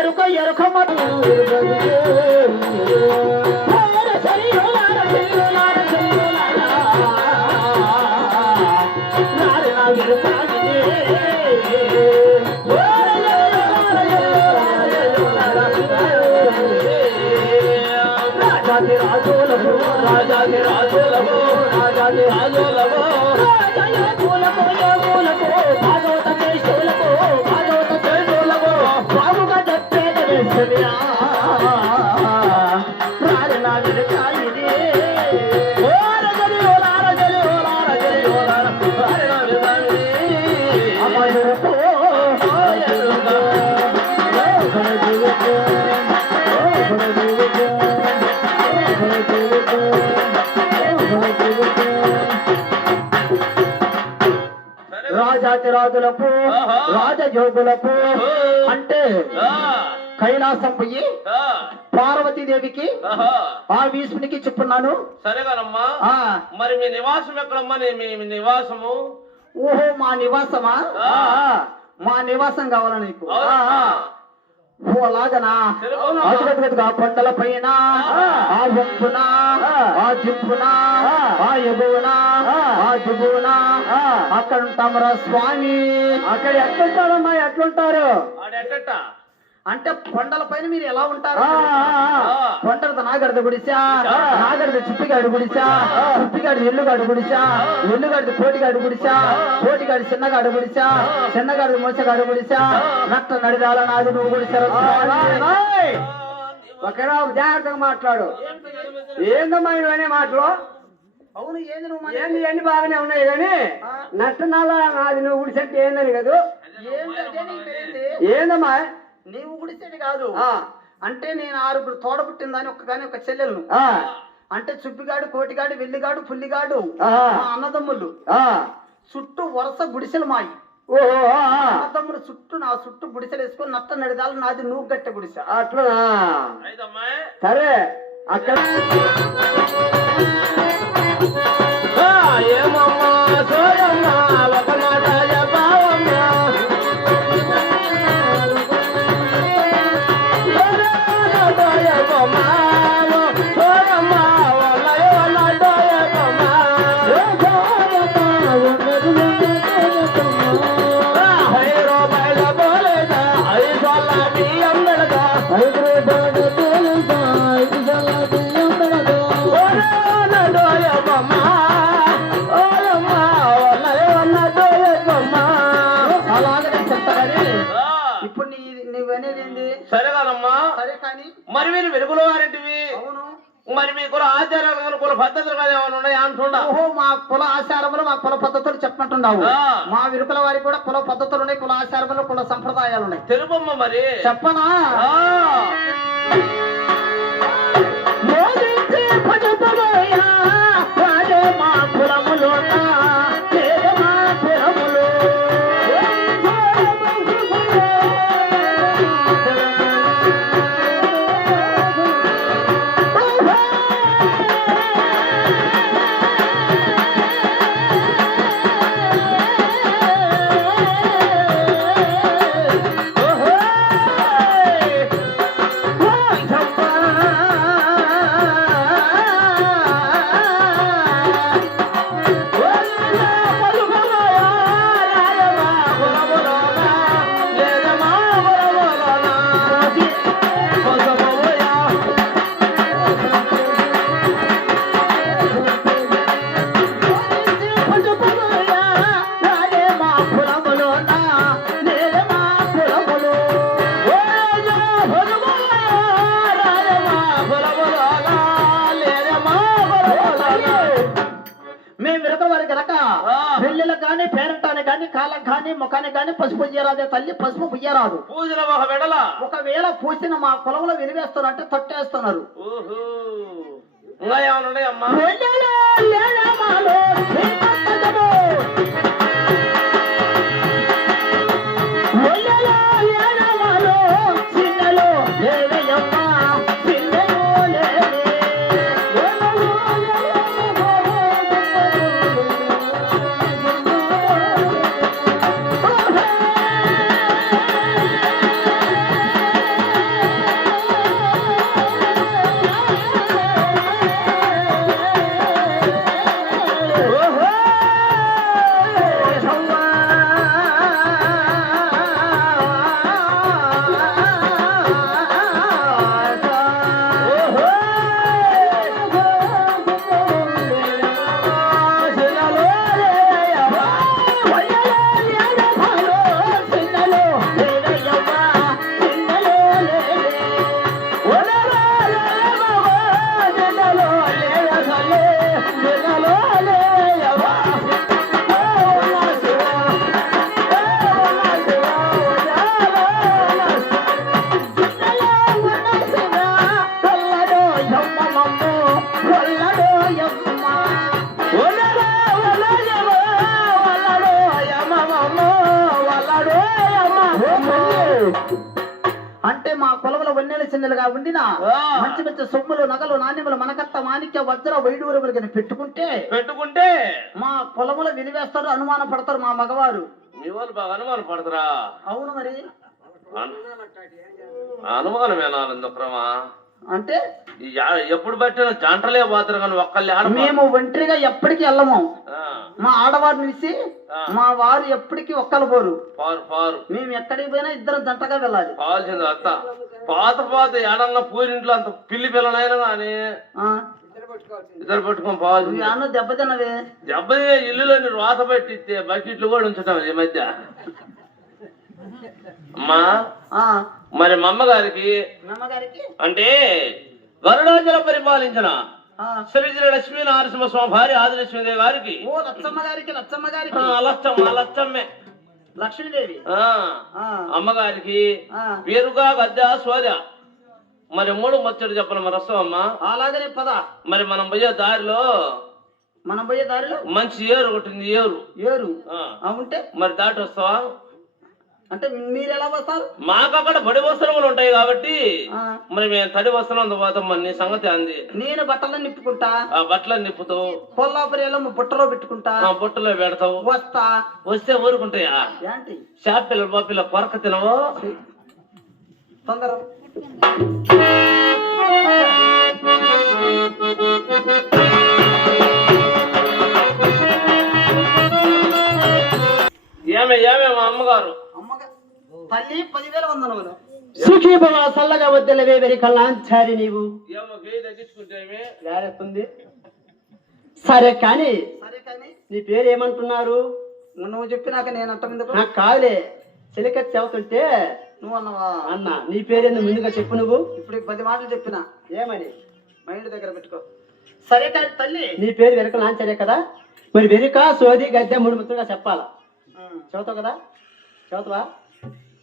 ఎరుక ఎరుకమ్మ రాజాది రాజులము రాజాది రాజులము రాజాది రాజులము రాజాలకు యోగులకు భాగవత కేశులకు భాగవత కేశులకు బాబుగా చెప్పేద వేసవిరా రాజనా విరకాయిది ఓ రాజలి ఓ రాజలి ఓ రాజలి ఓ రాజలి అమరుకు రాజాతిరాజులకు రాజయోగులకు అంటే కైలాసం పోయి పార్వతీదేవికి ఆ భీష్మునికి చెప్పున్నాను. సరేగానమ్మా, మరి మీ నివాసం ఎక్కడమ్మా? మీ నివాసము? ఓహో, మా నివాసమా? మా నివాసం కావాలా నీకు? ఓ అలాగనా? అటుగట్టుగా కొండల పైన ఆ వంపున ఆ జింపున ఆ ఎగువన ఆ దిగువన అక్కడ ఉంటామరా స్వామి. అక్కడ ఎట్లుంటారమ్మా? ఎట్లుంటారు అంటే కొండల పైన మీరు ఎలా ఉంటారు? కొండలతో నాగడిద గుడిసా, నాగడిద చిప్పిగాడు గుడిసా, చిప్పిగాడు ఎల్లుగాడు గుడిసా, ఎల్లుగాడిది కోటిగాడు గుడిసా, కోటిగాడి చిన్నగాడు గుడిసా, చిన్నగాడి మోసగాడు గుడిసా, నట్ట నడిదాల నాది నువ్వు గుడిసారు. ఒకరా జాగ్రత్తగా మాట్లాడు. ఏందమ్మా ఇవన్నీ మాటలు? అవును, ఏంది నువ్వు ఏంది అన్ని బాగానే ఉన్నాయి కానీ నట్టనాల నాది నువ్వు గుడిసెట్టి ఏందని కదా? ఏందమ్మా నీవు గుడిసేది కాదు. అంటే నేను 6 తోడబుట్టిందని ఒక చెల్లెలను అంటే చుప్పిగాడు కోటిగాడు వెల్లిగాడు పుల్లిగాడు అన్నదమ్ములు చుట్టూ వరుస గుడిసెలు మాయి. అన్నదమ్ములు చుట్టూ నా చుట్టూ గుడిసెలు వేసుకొని నట్ట నడిదాలు నాది నువ్వు గట్టె గుడిసె. అట్లా సరే. అక్కడ ఏమమ్మా చూడమ్మా ఒక మాట చెప్పావమ్మా, సరేగానమ్మా. మరి మీరు వెలుగులో వారింటివి, మరి మీ కుల ఆచారాలు కుల పద్ధతులు కదా ఏమైనా ఉన్నాయా అంటున్నా? ఓహో, మా కుల ఆచారములు మా కుల పద్ధతులు చెప్పంటున్నావు. మా విరుకుల వారికి కూడా కుల పద్ధతులు ఉన్నాయి, కుల ఆచారములు కుల సంప్రదాయాలు ఉన్నాయి. తెలుపమ్మ మరి. చెప్పనా? పెళ్ళిళ్ళకి కానీ పేరంటానికి కానీ కాళ్ళకి కానీ ముఖానికి కానీ పసుపు పూయరాదే తల్లి, పసుపు పుయ్యరాదు. పూజల ఒక వెడల ఒకవేళ పూసిన మా కులంలో వెలివేస్తున్నారు అంటే తట్టేస్తున్నారు. ఓహో ఇంకా ఏమైనా ఉన్నాయమ్మా? అంటే మా కులంలో వన్నెల చిన్నలుగా ఉండిన మంచి మంచి సొమ్ములు నగలు నాణ్యములు మనకత్త మాణిక్య వజ్ర వైడూరములు కానీ పెట్టుకుంటే మా కులములో వినివేస్తారు, అనుమాన పడతారు మా మగవారు. మీ వాళ్ళు బాగా అనుమానం పడతారా? అవును మరి. అనుమానమేనా? అంటే ఎప్పుడు పట్టిన జంటలే పోతారు కానీ ఒక్కళ్ళే. మేము ఒంటరిగా ఎప్పటికీ వెళ్ళము. మా ఆడవారిని ఇచ్చి మా వారు ఎప్పటికీ ఒక్కలు పోరు. మేము ఎక్కడికి పోయినా ఇద్దరు జంటగా వెళ్ళాలి. కావాల్సింది అంత పాత ఏడన్నా పూరింట్లో అంత పిల్లి పిల్లనైనా కానీ ఇద్దరు పట్టుకొని పోవాల్సింది. అన్న దెబ్బతిన్నవే దెబ్బతినే ఇల్లులోని రోత పెట్టి బకెట్లు కూడా ఉంచుతాం ఈ మధ్య. అమ్మా మరి మా అమ్మగారికి అంటే గరుడాచల పరిపాలించిన శ్రీ లక్ష్మీ నరసింహ స్వామి భార్య ఆదిలక్ష్మీదేవి గారికి లచ్చమ్మే లక్ష్మీదేవి అమ్మగారికి పేరుగా గద్ద సోద మరి 3 ముచ్చట్లు చెప్పను మరి వస్తావమ్మా? అలాగనే పద. మరి మనం పోయే దారిలో మంచి ఏరు ఒకటి ఏరు ఉంటే మరి దాటి వస్తావా? అంటే మీరు ఎలా వస్తారు? మాకు అక్కడ బడి వస్త్రములు ఉంటాయి కాబట్టి మరి మేము తడి వస్త్రం పోతాం. మరి నీ సంగతి అంది. నేను బట్టలను నిప్పుకుంటా. బట్టలను నిప్పుతావు. కొల్లాపురిలో బుట్టలో పెట్టుకుంటా. బుట్టలో పెడతావు. వస్తే ఊరుకుంటాయా? ఏంటి షాప్ పిల్లలు బాపిల్ల కొరక తినవు తొందర. ఏమే మా అమ్మగారు తల్లి 10,000 వందనములు. సుఖీ భవ సల్లగా వద్దలవే వెరి కళ్ళాంచారి నీవు తగ్గించుకుంటే సరే కానీ నీ పేరు ఏమంటున్నారు? నువ్వు చెప్పినాక నేను అంత నాకు కాదులే చెలికత్తి చెబుతుంటే నువ్వు అన్నవా? అన్న నీ పేరేందు ముందుగా చెప్పు. నువ్వు ఇప్పుడు 10 మాటలు చెప్పినా ఏమని మైండ్ దగ్గర పెట్టుకో. సరే కానీ తల్లి నీ పేరు వెనక లాంచరే కదా, మరి వెనుక సోది గద్దె 3 ముచ్చగా చెప్పాలా? చదువుతావు కదా? చదువుతావా?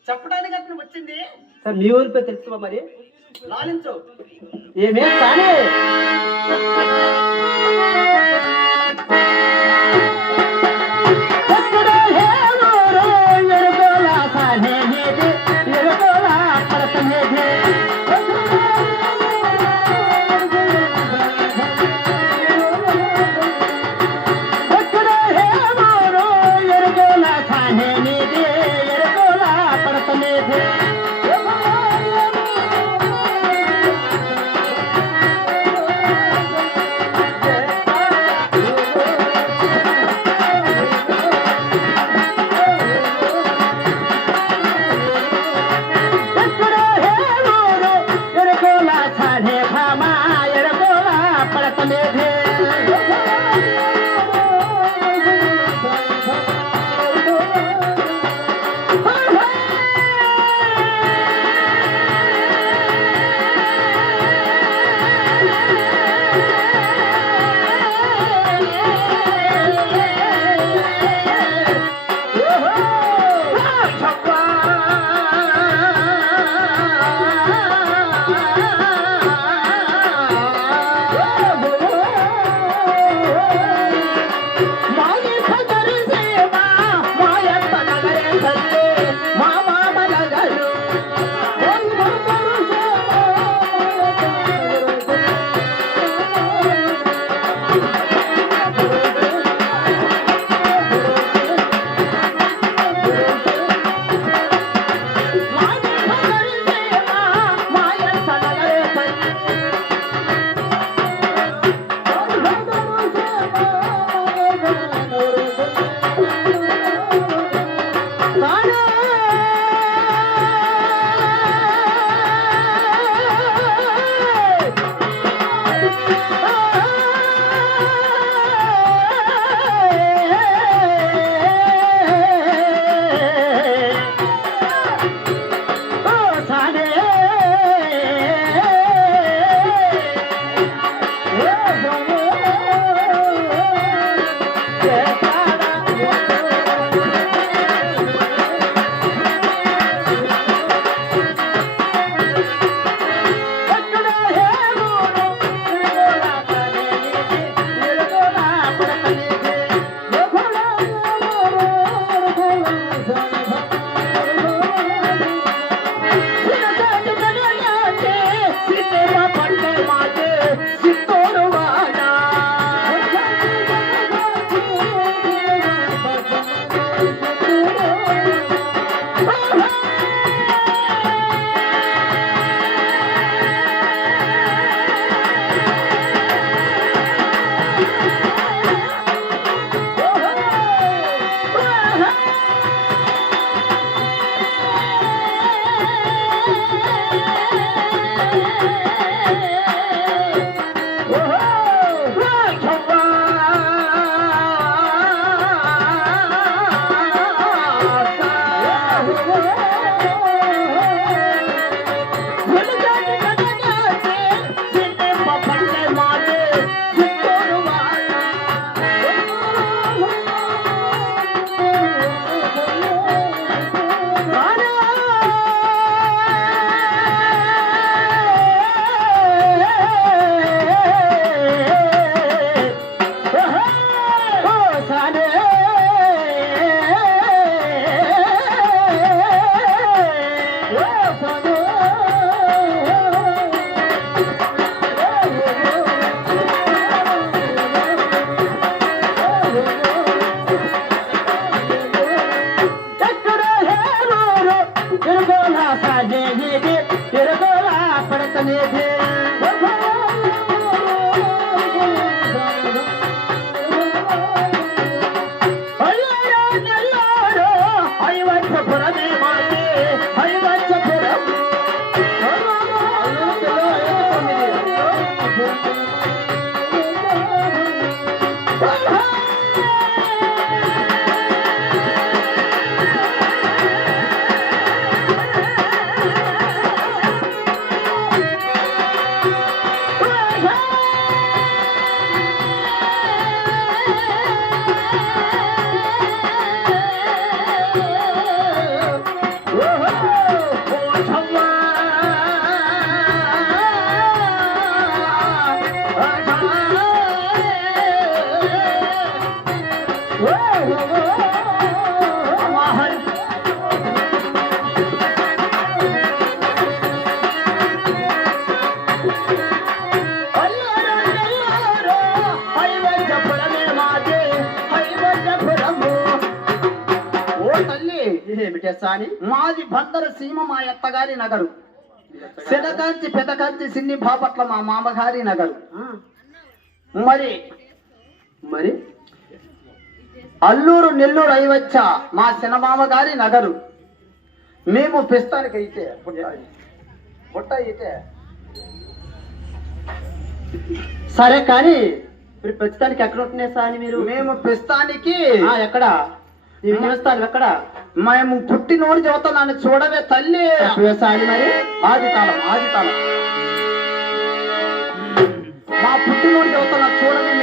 చెప్పడానికి అతను వచ్చింది. సరే మీ ఊరి పేరు తెలుసుకో మరి. లాలించు. ఏమేం కానీ సాని మాది బందర సీమ మా అత్తగారి నగరు. సిడకాంచి పెదకాంచి సిన్ని బాపట్ల మా మామగారి నగరు. మరి మరి అల్లూరు నెల్లూరు అయ్యవచ్చ మా చిన్నమామ గారి నగరు. మేము పిస్తానికి అయితే బుట్ట అయితే సరే కానీ ఇప్పుడు ప్రస్తుతానికి ఎక్కడ ఉంటున్నాయి సాని మీరు? మేము పిస్తానికి ఎక్కడ నివస్తాను ఎక్కడ? మేము పుట్టినోడు చెబుతా నన్ను చూడవే తల్లి సాని మరి ఆది తాళం మా పుట్టినోడు చెబుతా నన్ను చూడవే.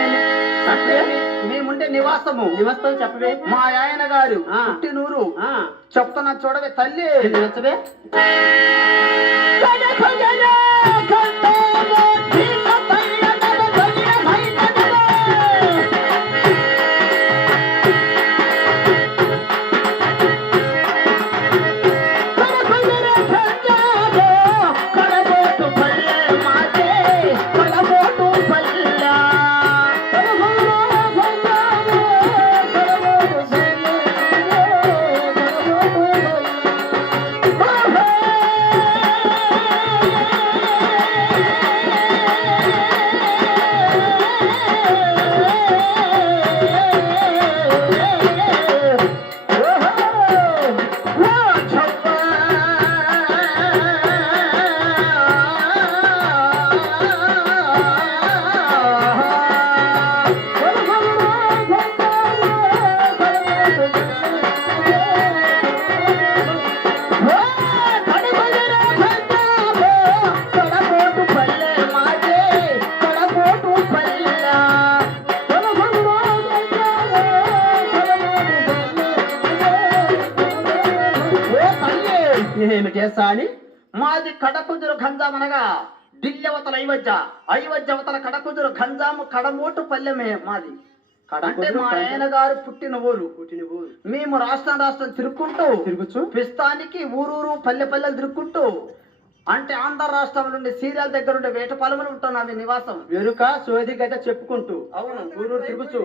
మేముండే నివాసము నివస్తాను చెప్పవే. మా ఆయన గారు పుట్టినూరు చెప్తున్నా చూడవే తల్లి. నచ్చవే ఏమిటి సాని? మాది కడకుదురు గంజాం అనగా ఢిల్లవతల ఐవజ్జవతల కడకుదురు గంజాము కడమోటు పల్లెమే మాది. అంటే మా ఆయన గారు పుట్టిన ఊరు. మేము రాష్ట్రం తిరుగుచు పిస్తానికి ఊరూరు పల్లె పల్లెలు తిరుగుకుంటూ అంటే ఆంధ్ర రాష్ట్రం నుండి సీరియల్ దగ్గర ఉండే వేట పొలములు ఉంటాం అవి నివాసం. వెనుక సోది గట్ట చెప్పుకుంటూ అవును ఊరూరు తిరుగుచు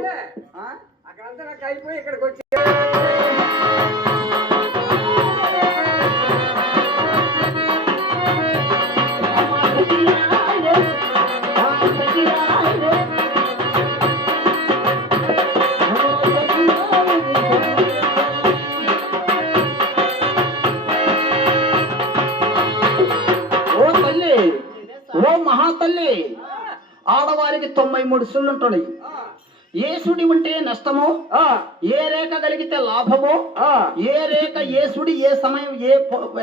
ఓ మహాతల్లి, ఆడవారికి 93 సుళ్ళు ఉంటున్నాయి. ఏ సుడి ఉంటే నష్టమో, ఏ రేఖ కలిగితే లాభమో, ఏ రేఖ ఏ సుడి ఏ సమయం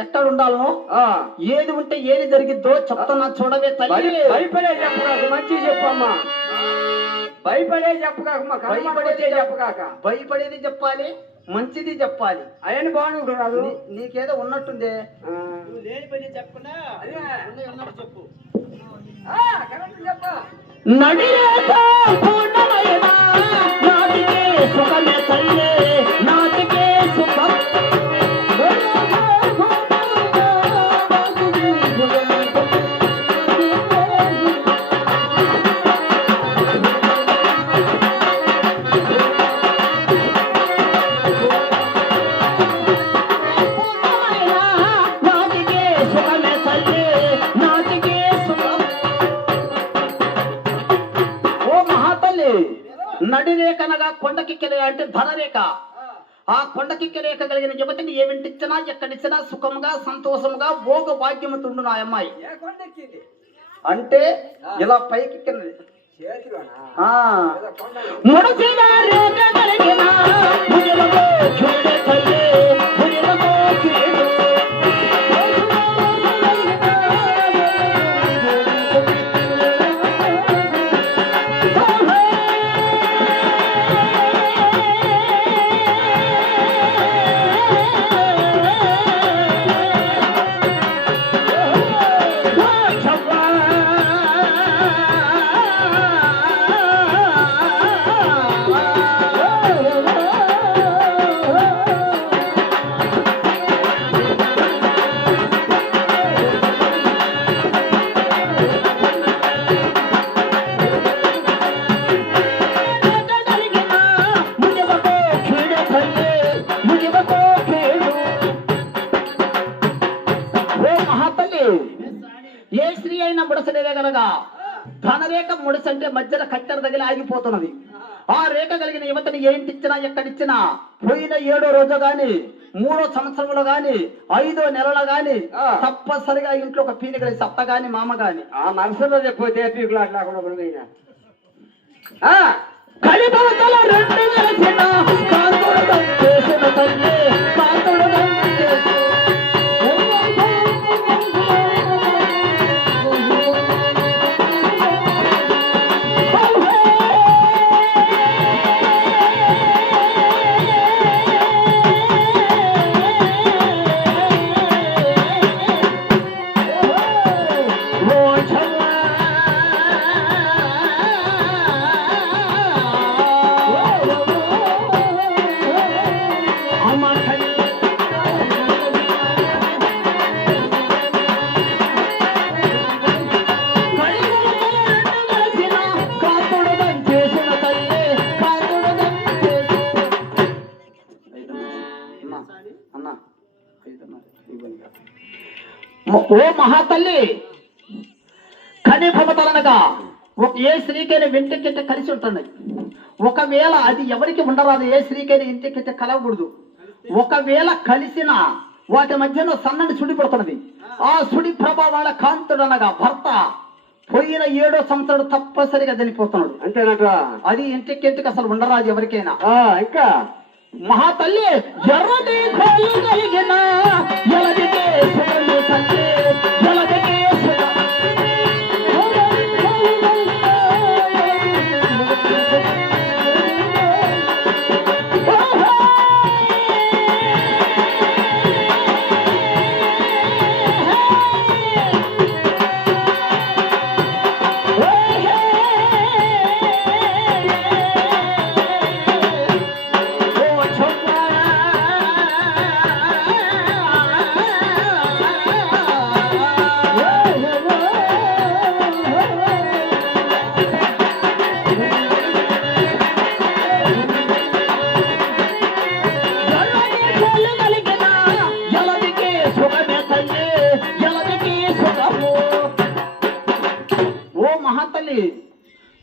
ఎక్కడ ఉండాలనో, ఏది ఉంటే ఏది జరిగిద్దో చెప్తున్నా చూడవే తల్లి. భయపడే చెప్పు, మంచి చెప్పమ్మా. భయపడే చెప్పకాకమ్మా, భయపడేదే చెప్పకాక. భయపడేది చెప్పాలి, మంచిది చెప్పాలి. అయ్యని బాగుంటున్నాడు. నీకేదో ఉన్నట్టుందే. లేని పని చెప్పకుండా చెప్పు. నడిరేక పూర్ణమైన నాటికే సుఖమే తల్లే, నాటికే సుఖం. నడిరేఖనగా కొండకిక్కెలే అంటే ధనరేఖ. ఆ కొండకిక్కె రేఖ కలిగిన యువతిని ఏమింటిచ్చినా ఎక్కడిచ్చినా సుఖముగా సంతోషముగా భోగ భాగ్యముతుండు నా అమ్మాయి. అంటే ఇలా పైకిక్కినది ముడసిన రేఖ కలిగిన భుజలతో చూడే తల్లి, భుజలతో చూడు. ముడిసి అంటే మధ్యలో కట్టెర తగిలి ఆగిపోతున్నది. ఆ రేఖ కలిగిన యువతని ఏంటిచ్చినా ఎక్కడిచ్చినా పోయిన 7వ రోజు గాని 3వ సంవత్సరంలో గాని 5వ నెలలో గాని తప్పనిసరిగా ఇంట్లో ఒక పీని కలిసి అత్త గాని మామ గాని ఆ మనసులో చెప్పితే పీకులు అట్లా కూడా కలిపవతల 2 కలిసిన కాంతుడు చేసిన తల్లి కాంతుడు ఓ మహాతల్లి కనిభవతలనగా ఏ స్త్రీకైనా వెంటకింట కలిసి ఉంటున్నది. ఒకవేళ అది ఎవరికి ఉండరాదు, ఏ స్త్రీకైనా ఇంటికింట కలవకూడదు. ఒకవేళ కలిసిన వాటి మధ్యలో సన్నని సుడి పడుతున్నది. ఆ సుడి ప్రభావాల కాంతుడనగా భర్త పోయిన 7వ సంవత్సరం తప్పనిసరిగా చనిపోతున్నాడు. అంతేనట. అది ఇంటికింటికి అసలు ఉండరాదు ఎవరికైనా. ఇంకా మహాతల్లి ఎర్రటి కోలు కలిగిన ఎలదికే సుగంధి తల్లి ఎలదికే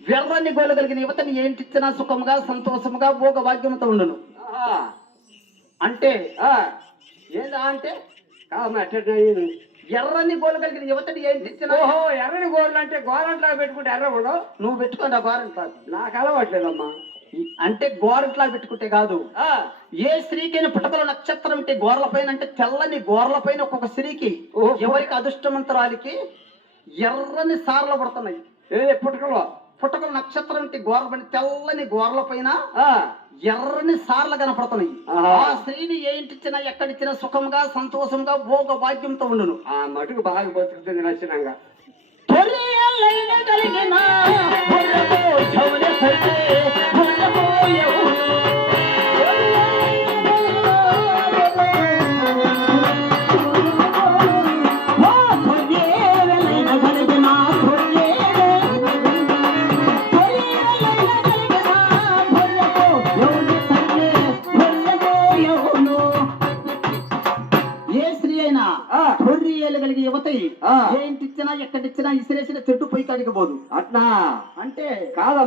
వెర్రని గోలు కలిగిన యువతని ఏంటిచ్చినా సుఖముగా సంతోషముగా భోగ భాగ్యంతో ఉండను. అంటే ఏందా అంటే ఎర్రని గోలు కలిగిన యువతని ఏంటిచ్చినా. ఓహో, ఎర్రని గోర్లు అంటే గోరంట్లా పెట్టుకుంటే ఎర్ర కూడా నువ్వు పెట్టుకోండి. ఆ గోరంట్లా నాకు అలవాట్లేదమ్మా. అంటే గోరంట్లా పెట్టుకుంటే కాదు. ఏ స్త్రీకైనా పుట్టకల నక్షత్రం అంటే గోర్ల పైన అంటే తెల్లని గోర్ల పైన ఒక్కొక్క స్త్రీకి ఎవరికి అదృష్టవంతరాలికి ఎర్రని సార్లు పడుతున్నాయి. పుట్టకల నక్షత్రం అంటే గోర్ల పైన తెల్లని గోర్ల పైన ఎర్రని సార్లు కనపడుతున్నాయి. ఆ స్త్రీని ఏంటిచ్చినా ఎక్కడిచ్చినా సుఖంగా సంతోషంగా భోగ భాగ్యంతో ఉండును. ఆ మటుకు బాగా బతుకుతుంది నచ్చినంగా. కలిగి యువత ఏంటిచ్చినా ఎక్కడిచ్చినా ఇసిరేసిన చెట్టు పోయి కాడికి పోదు. అట్లా అంటే కాదు.